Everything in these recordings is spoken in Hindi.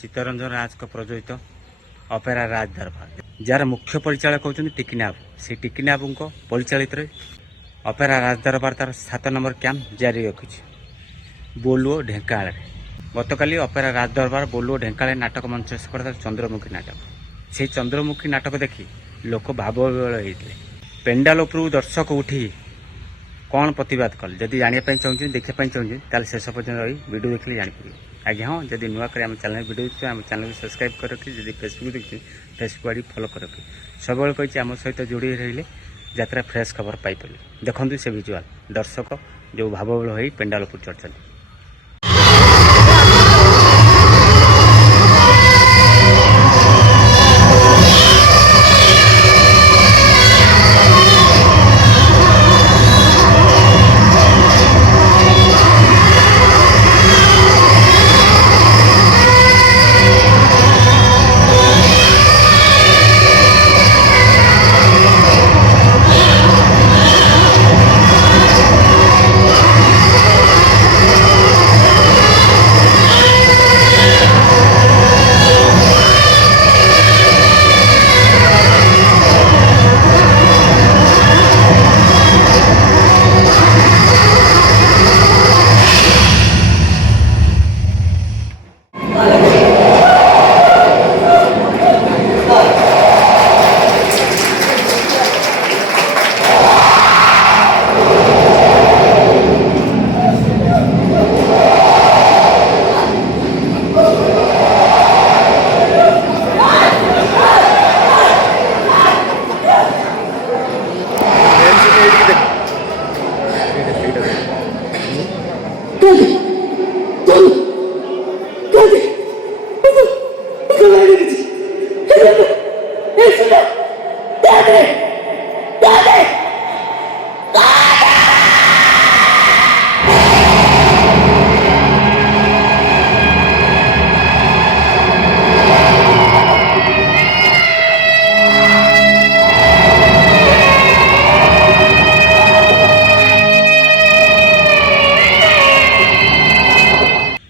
चित्तरंजन राज को प्रज्वलित अपेरा राज दरबार जार मुख्य परिचालक होती टिकिना बाबू से टिकिना बाबू को परिचालित अपेरा राज दरबार तार 7 नंबर कैंप जारी रखी बोलुओ ढेंकाल गतकाली अपेरा राज दरबार बोलुओ ढेंकाल नाटक मंच कर चंद्रमुखी नाटक से चंद्रमुखी नाटक देखी लोक भावविहल होते पेंडाल उपरू दर्शक उठी कौन प्रतिवाद कल जदि जानापी चाहूँ देखापी चाहूँ शेष पर्यटन रही वीडियो देखिए जापर आज्ञा हाँ जदि नुआ कर चैनल वीडियो देखते आम चैनल को सब्सक्राइब कर रखी जब फेसबुक देखते फेसबुक आड़ी फॉलो कर रखी सब कही आम सहित जोड़ी रही यात्रा फ्रेश खबर पाइपर देखते से विजुआल दर्शक जो भावविहल हो पेंडाल उपर चढ़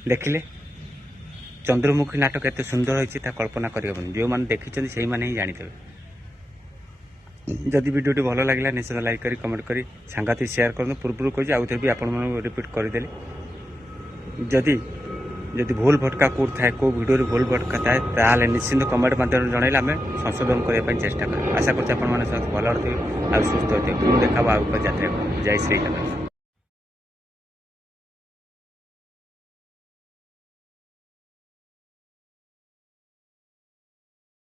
देखिले चंद्रमुखी नाटक एत सुंदर होती कल्पना करहबन जो मैंने देखी से ही जानीते जदि वीडियो भल लगे निश्चित लाइक करी कमेंट करी सांगाती शेयर कर पूर्व कही आउ थे भी आपण रिपीट करदेली जदि जदि भूल भटका कौट थाए कौ वीडियो भूल भटका थाए ताल निश्चिंत कमेंट मध्यम जन आम संशोधन करने चेष्टा करें आशा करते भल थे आ सुस्थ होते पुणी देखा आगे यात्रा जय श्री जगन्नाथ।